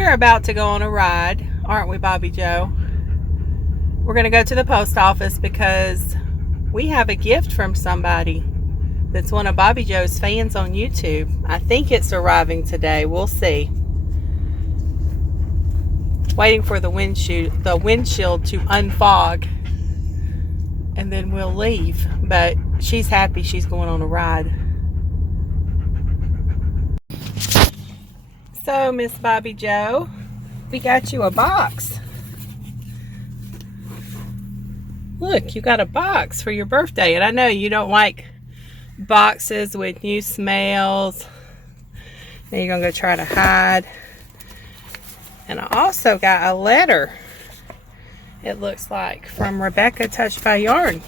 We're about to go on a ride, aren't we, Bobbi Jo? We're going to go to the post office because we have a gift from somebody that's one of Bobbi Jo's fans on YouTube. I think it's arriving today. We'll see. Waiting for the windshield to unfog, and then we'll leave. But she's happy she's going on a ride. So, Miss Bobbi Jo, we got you a box. Look, you got a box for your birthday, and I know you don't like boxes with new smells. Now you're gonna go try to hide. And I also got a letter, it looks like, from Rebecca Touched by Yarn.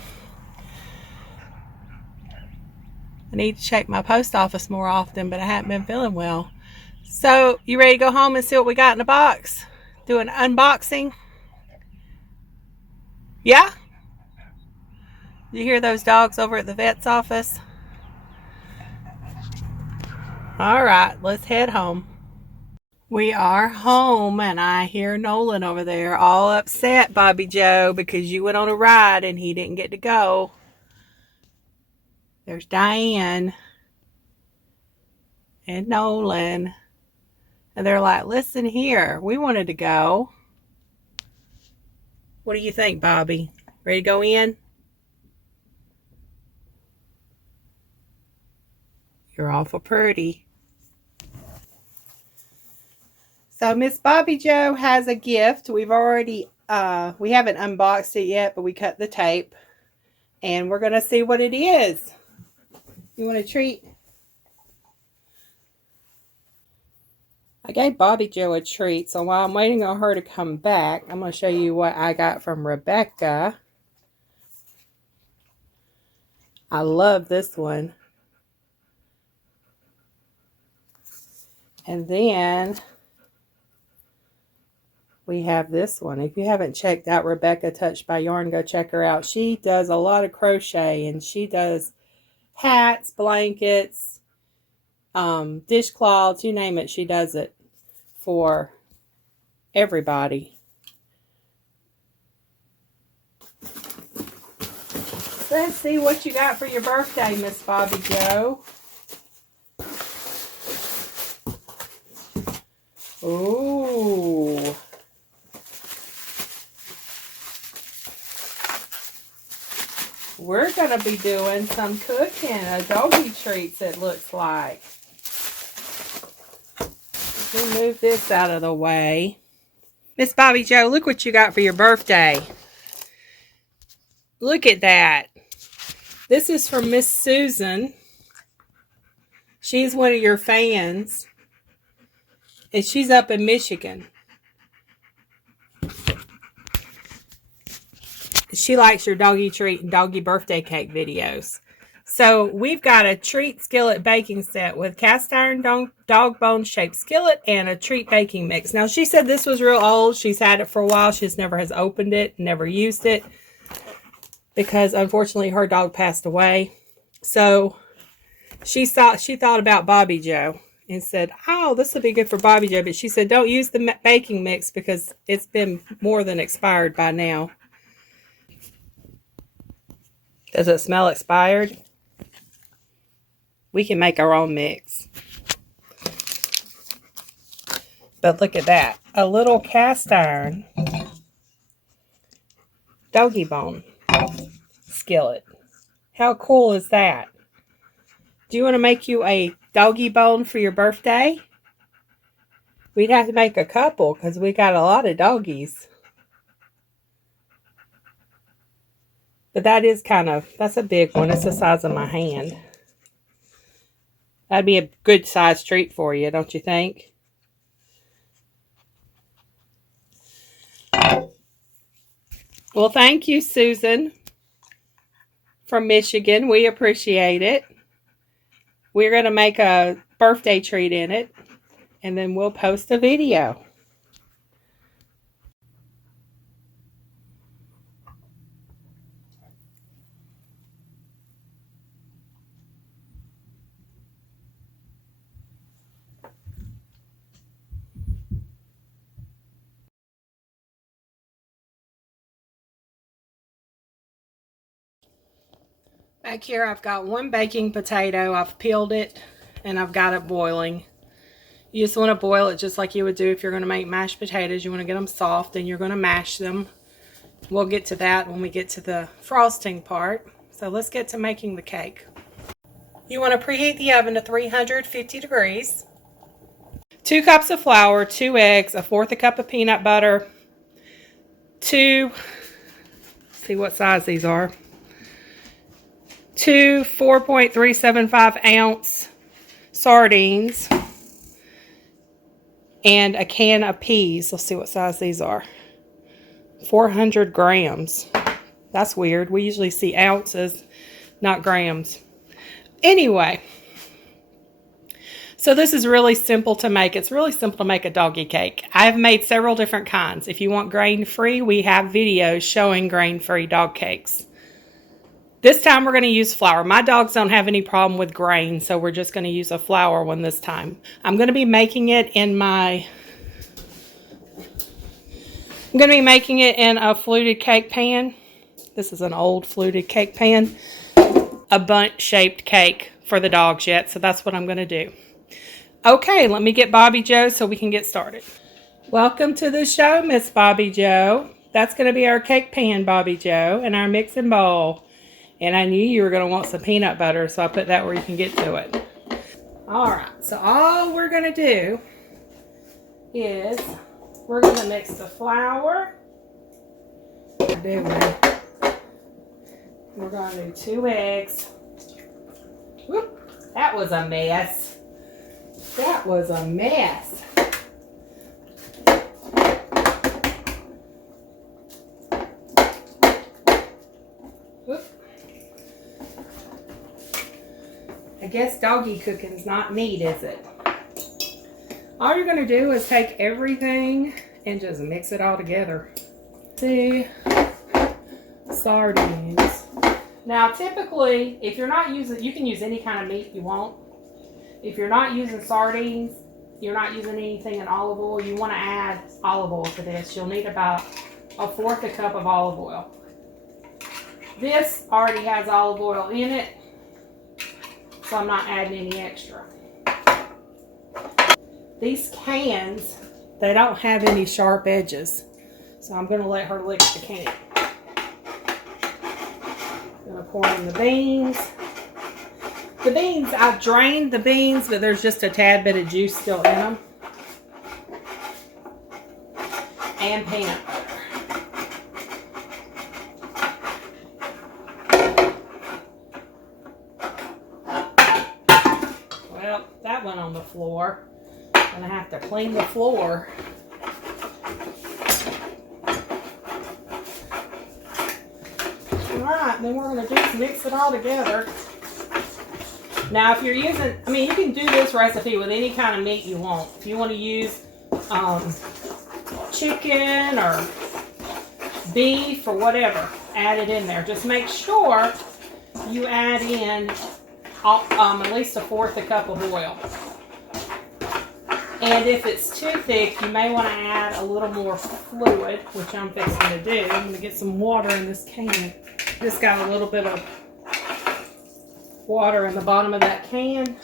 I need to check my post office more often, but I haven't been feeling well. So, you ready to go home and see what we got in the box? Do an unboxing? Yeah? You hear those dogs over at the vet's office? Alright, let's head home. We are home, and I hear Nolan over there all upset, Bobbi Jo, because you went on a ride and he didn't get to go. There's Diane and Nolan. And they're like, listen here, we wanted to go. What do you think, Bobbi? Ready to go in? You're awful pretty. So Miss Bobbi Jo has a gift. We've already, we haven't unboxed it yet, but we cut the tape. And we're going to see what it is. You want a treat? I gave Bobbi Jo a treat, so while I'm waiting on her to come back, I'm going to show you what I got from Rebecca. I love this one. And then we have this one. If you haven't checked out Rebecca Touched by Yarn, go check her out. She does a lot of crochet, and she does hats, blankets, dishcloths, you name it, she does it for everybody. Let's see what you got for your birthday, Miss Bobbi Jo. Ooh. We're going to be doing some cooking, a doggy treats, it looks like. We'll move this out of the way. Miss Bobbi Jo, look what you got for your birthday. Look at that. This is from Miss Susan. She's one of your fans. And she's up in Michigan. She likes your doggy treat and doggy birthday cake videos. So we've got a treat skillet baking set with cast iron dog bone shaped skillet and a treat baking mix. Now she said this was real old. She's had it for a while. She's never has opened it, never used it, because unfortunately her dog passed away. So she thought about Bobbi Jo and said, oh, this will be good for Bobbi Jo. But she said, don't use the baking mix because it's been more than expired by now. Does it smell expired? We can make our own mix. But look at that. A little cast iron doggy bone skillet. How cool is that? Do you want to make you a doggy bone for your birthday? We'd have to make a couple because we got a lot of doggies. But that is that's a big one. It's the size of my hand. That'd be a good size treat for you, don't you think? Well, thank you, Susan, from Michigan. We appreciate it. We're going to make a birthday treat in it, and then we'll post a video. Back here I've got one baking potato. I've peeled it and I've got it boiling. You just want to boil it just like you would do if you're going to make mashed potatoes. You want to get them soft and you're going to mash them. We'll get to that when we get to the frosting part. So let's get to making the cake. You want to preheat the oven to 350 degrees. 2 cups of flour, 2 eggs, 1/4 cup of peanut butter, 2, see what size these are, 2 4.375 ounce sardines, and a can of peas. Let's see what size these are. 400 grams. That's weird. We usually see ounces, not grams. Anyway, so this is really simple to make. It's really simple to make a doggy cake. I've made several different kinds. If you want grain-free, we have videos showing grain-free dog cakes. This time we're going to use flour. My dogs don't have any problem with grain, so we're just going to use a flour one this time. I'm going to be making it in a fluted cake pan. This is an old fluted cake pan. A bundt-shaped cake for the dogs yet, so that's what I'm going to do. Okay, let me get Bobbi Jo so we can get started. Welcome to the show, Miss Bobbi Jo. That's going to be our cake pan, Bobbi Jo, and our mixing bowl. And I knew you were going to want some peanut butter, so I put that where you can get to it. Alright, so all we're going to do is we're going to mix the flour. We're going to do 2 eggs. Whoop, that was a mess. That was a mess. Whoop. I guess doggy cooking's not neat, is it? All you're going to do is take everything and just mix it all together. See? Sardines. Now typically, if you're not using, you can use any kind of meat you want. If you're not using sardines, you're not using anything in olive oil, you want to add olive oil to this. You'll need about 1/4 cup of olive oil. This already has olive oil in it, so I'm not adding any extra. These cans, they don't have any sharp edges, so I'm going to let her lick the can. I'm going to pour in the beans. The beans, I've drained the beans, but there's just a tad bit of juice still in them. And peanut butter. Well, that went on the floor. I'm going to have to clean the floor. Alright, then we're going to just mix it all together. Now, if you're using, you can do this recipe with any kind of meat you want. If you want to use chicken or beef or whatever, add it in there. Just make sure you add in at least 1/4 cup of oil. And if it's too thick, you may want to add a little more fluid, which I'm fixing to do. I'm going to get some water in this can. Just got a little bit of water in the bottom of that can.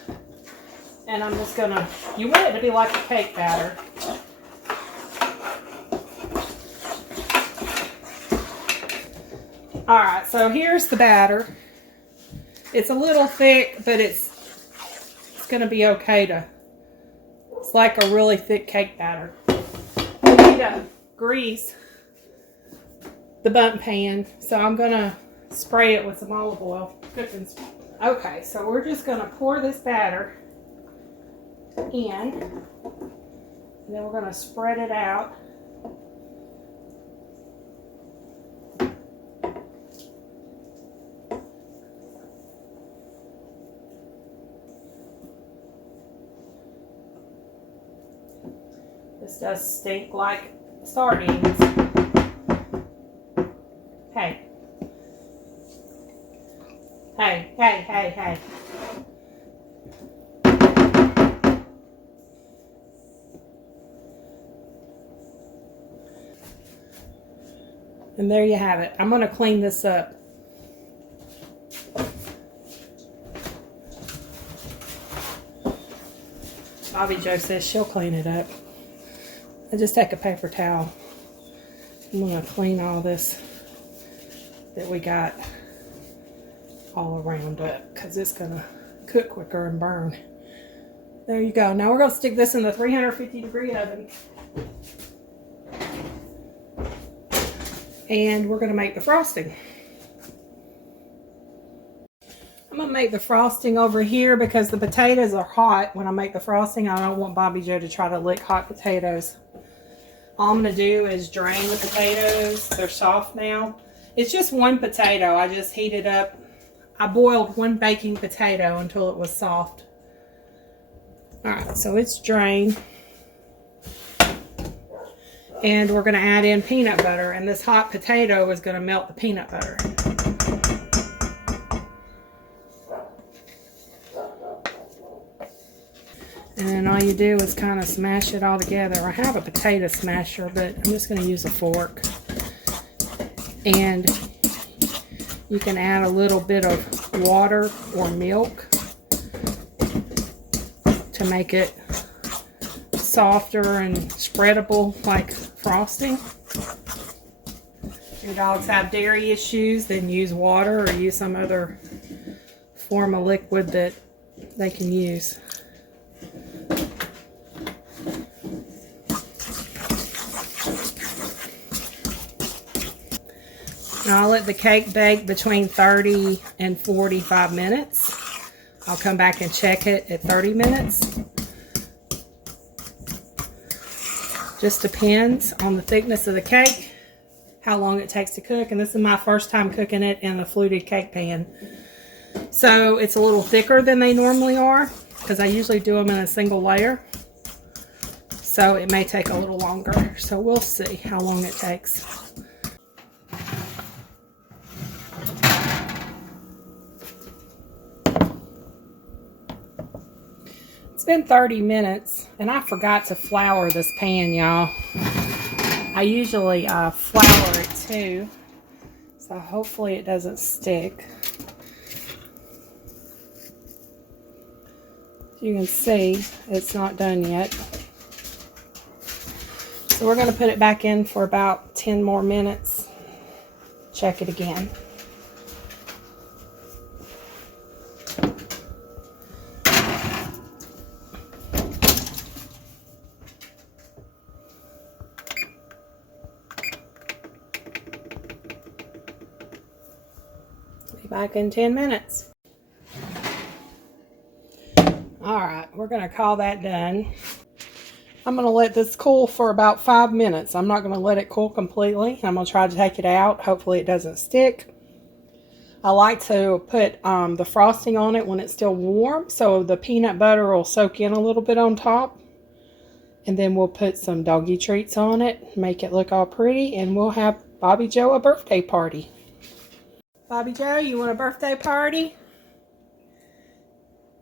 And I'm just going to, you want it to be like a cake batter. Alright, so here's the batter. It's a little thick, but it's going to be okay to, it's like a really thick cake batter. We need to grease the bundt pan, so I'm going to spray it with some olive oil. Okay, so we're just going to pour this batter in, and then we're going to spread it out. This does stink like sardines. Hey. Hey, hey, hey, hey. And there you have it. I'm going to clean this up. Bobbi Jo says she'll clean it up. I just take a paper towel. I'm going to clean all this that we got all around up because it's going to cook quicker and burn. There you go. Now we're going to stick this in the 350-degree oven. And we're going to make the frosting. I'm going to make the frosting over here because the potatoes are hot when I make the frosting. I don't want Bobbi Jo to try to lick hot potatoes. All I'm going to do is drain the potatoes. They're soft now. It's just one potato. I just heated up. I boiled one baking potato until it was soft. Alright, so it's drained. And we're going to add in peanut butter. And this hot potato is going to melt the peanut butter. And then all you do is kind of smash it all together. I have a potato smasher, but I'm just going to use a fork. And you can add a little bit of water or milk to make it softer and spreadable like frosting. If your dogs have dairy issues, then use water or use some other form of liquid that they can use. Now I'll let the cake bake between 30 and 45 minutes. I'll come back and check it at 30 minutes. Just depends on the thickness of the cake, how long it takes to cook. And this is my first time cooking it in the fluted cake pan. So it's a little thicker than they normally are because I usually do them in a single layer. So it may take a little longer. So we'll see how long it takes. It's been 30 minutes and I forgot to flour this pan, y'all. I usually flour it too, so hopefully it doesn't stick. As you can see, it's not done yet. So we're going to put it back in for about 10 more minutes. Check it again. Back in 10 minutes. Alright, we're going to call that done. I'm going to let this cool for about 5 minutes. I'm not going to let it cool completely. I'm going to try to take it out. Hopefully it doesn't stick. I like to put the frosting on it when it's still warm, so the peanut butter will soak in a little bit on top. And then we'll put some doggy treats on it, make it look all pretty, and we'll have Bobbi Jo a birthday party. Bobbi Jo, you want a birthday party?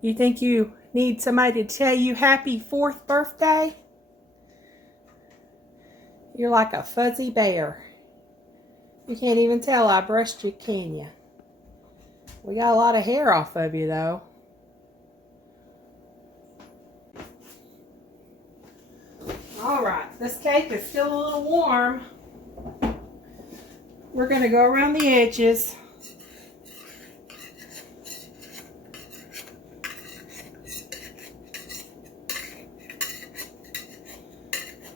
You think you need somebody to tell you happy 4th birthday? You're like a fuzzy bear. You can't even tell I brushed you, can you? We got a lot of hair off of you, though. Alright, this cake is still a little warm. We're going to go around the edges.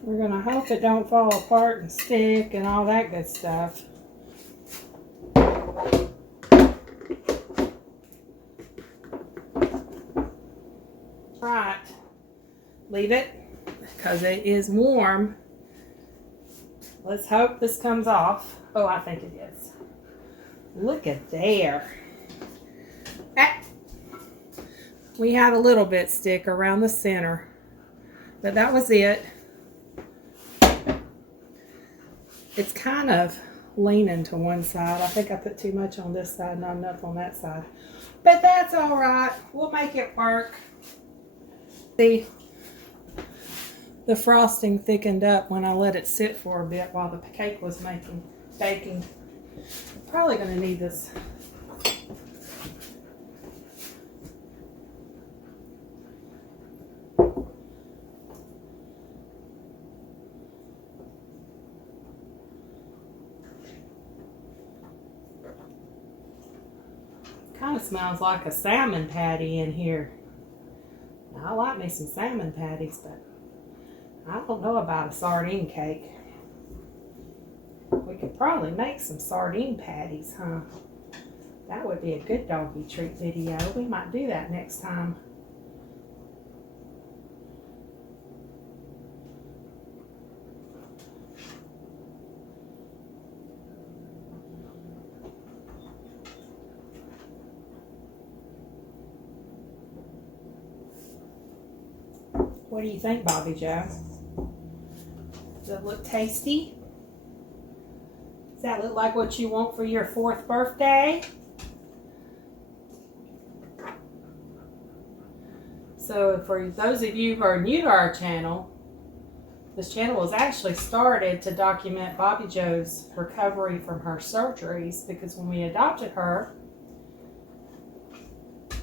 We're going to hope it don't fall apart and stick and all that good stuff. Right. Leave it because it is warm. Let's hope this comes off. Oh, I think it is. Look at there. Ah. We had a little bit stick around the center, but that was it. It's kind of leaning to one side. I think I put too much on this side, not enough on that side. But that's all right. We'll make it work. See, the frosting thickened up when I let it sit for a bit while the cake was baking. Probably going to need this. of smells like a salmon patty in here. Now, I like me some salmon patties, but I don't know about a sardine cake. We could probably make some sardine patties, huh? That would be a good doggy treat video. We might do that next time. What do you think, Bobbi Jo? Does it look tasty? Does that look like what you want for your 4th birthday? So for those of you who are new to our channel, this channel was actually started to document Bobbi Jo's recovery from her surgeries, because when we adopted her,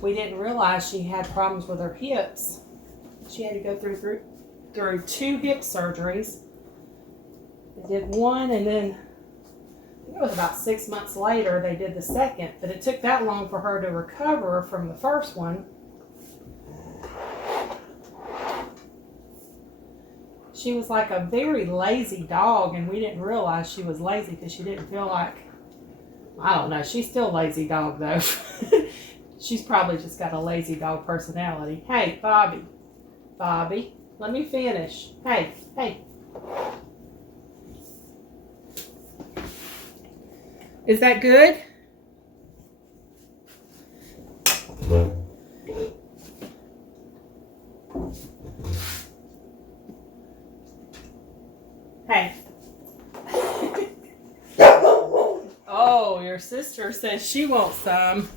we didn't realize she had problems with her hips. She had to go through 2 hip surgeries. They did one, and then I think it was about 6 months later they did the second, but it took that long for her to recover from the first one. She was like a very lazy dog, and we didn't realize she was lazy because she didn't feel like, I don't know, she's still a lazy dog though. She's probably just got a lazy dog personality. Hey, Bobbi, let me finish. Hey. Is that good? Hey. Oh, your sister says she wants some.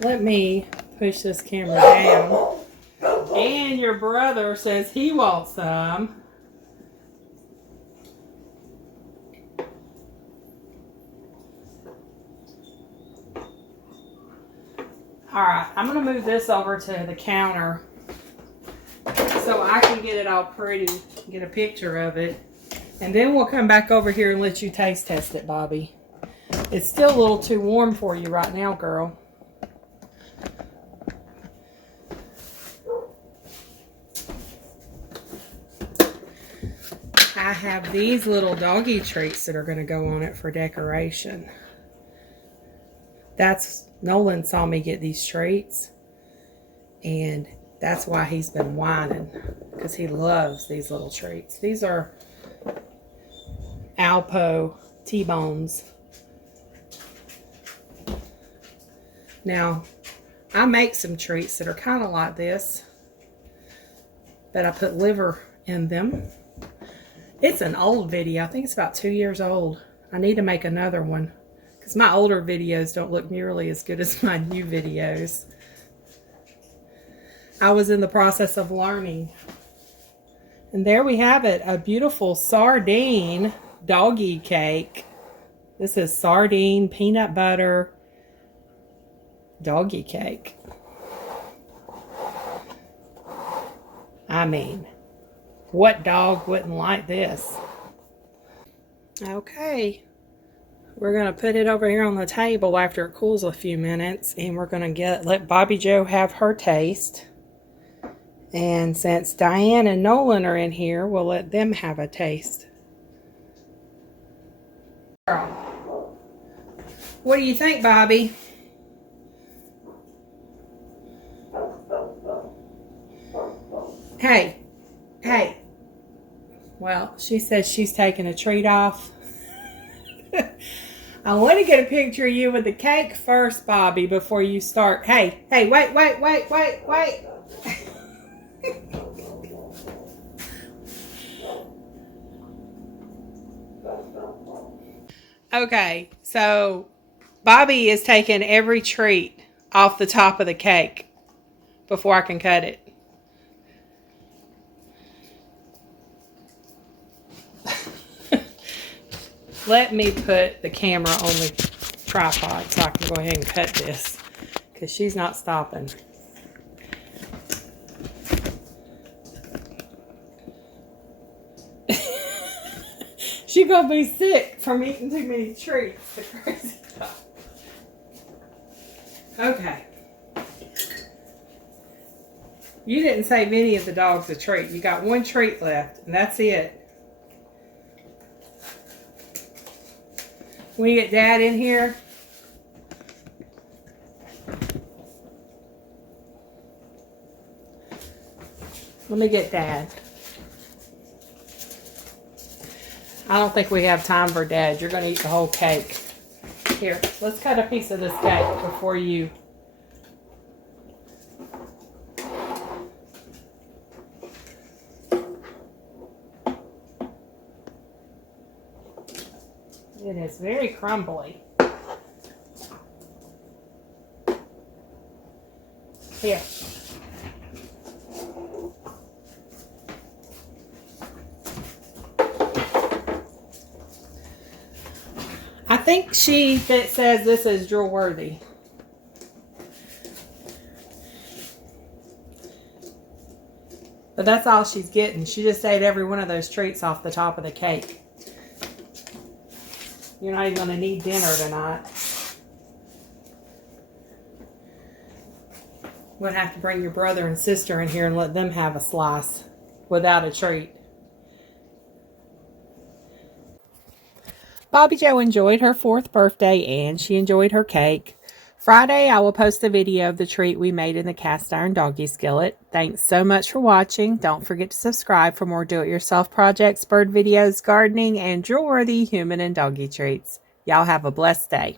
Let me push this camera down. And your brother says he wants some. Alright, I'm going to move this over to the counter so I can get it all pretty, get a picture of it. And then we'll come back over here and let you taste test it, Bobbi. It's still a little too warm for you right now, girl. I have these little doggy treats that are going to go on it for decoration. Nolan saw me get these treats, and that's why he's been whining, because he loves these little treats. These are Alpo T-bones. Now, I make some treats that are kind of like this, but I put liver in them. It's an old video. I think it's about 2 years old. I need to make another one, because my older videos don't look nearly as good as my new videos. I was in the process of learning. And there we have it, a beautiful sardine doggy cake. This is sardine peanut butter doggy cake. I mean, what dog wouldn't like this? Okay. We're going to put it over here on the table after it cools a few minutes, and we're going to let Bobbi Jo have her taste. And since Diane and Nolan are in here, we'll let them have a taste. What do you think, Bobbi? Hey. Well, she says she's taking a treat off. I want to get a picture of you with the cake first, Bobbi, before you start. Hey, wait. Okay, so Bobbi is taking every treat off the top of the cake before I can cut it. Let me put the camera on the tripod so I can go ahead and cut this, because she's not stopping. She's gonna be sick from eating too many treats. The crazy dog. Okay. You didn't save any of the dogs a treat. You got one treat left, and that's it. When you get Dad in here, let me get Dad. I don't think we have time for Dad. You're going to eat the whole cake. Here, let's cut a piece of this cake before you... It is very crumbly. Here. I think that says this is drawer worthy. But that's all she's getting. She just ate every one of those treats off the top of the cake. You're not even going to need dinner tonight. You're going to have to bring your brother and sister in here and let them have a slice without a treat. Bobbi Jo enjoyed her 4th birthday and she enjoyed her cake. Friday, I will post a video of the treat we made in the cast iron doggy skillet. Thanks so much for watching. Don't forget to subscribe for more do-it-yourself projects, bird videos, gardening, and drawer-worthy human and doggy treats. Y'all have a blessed day.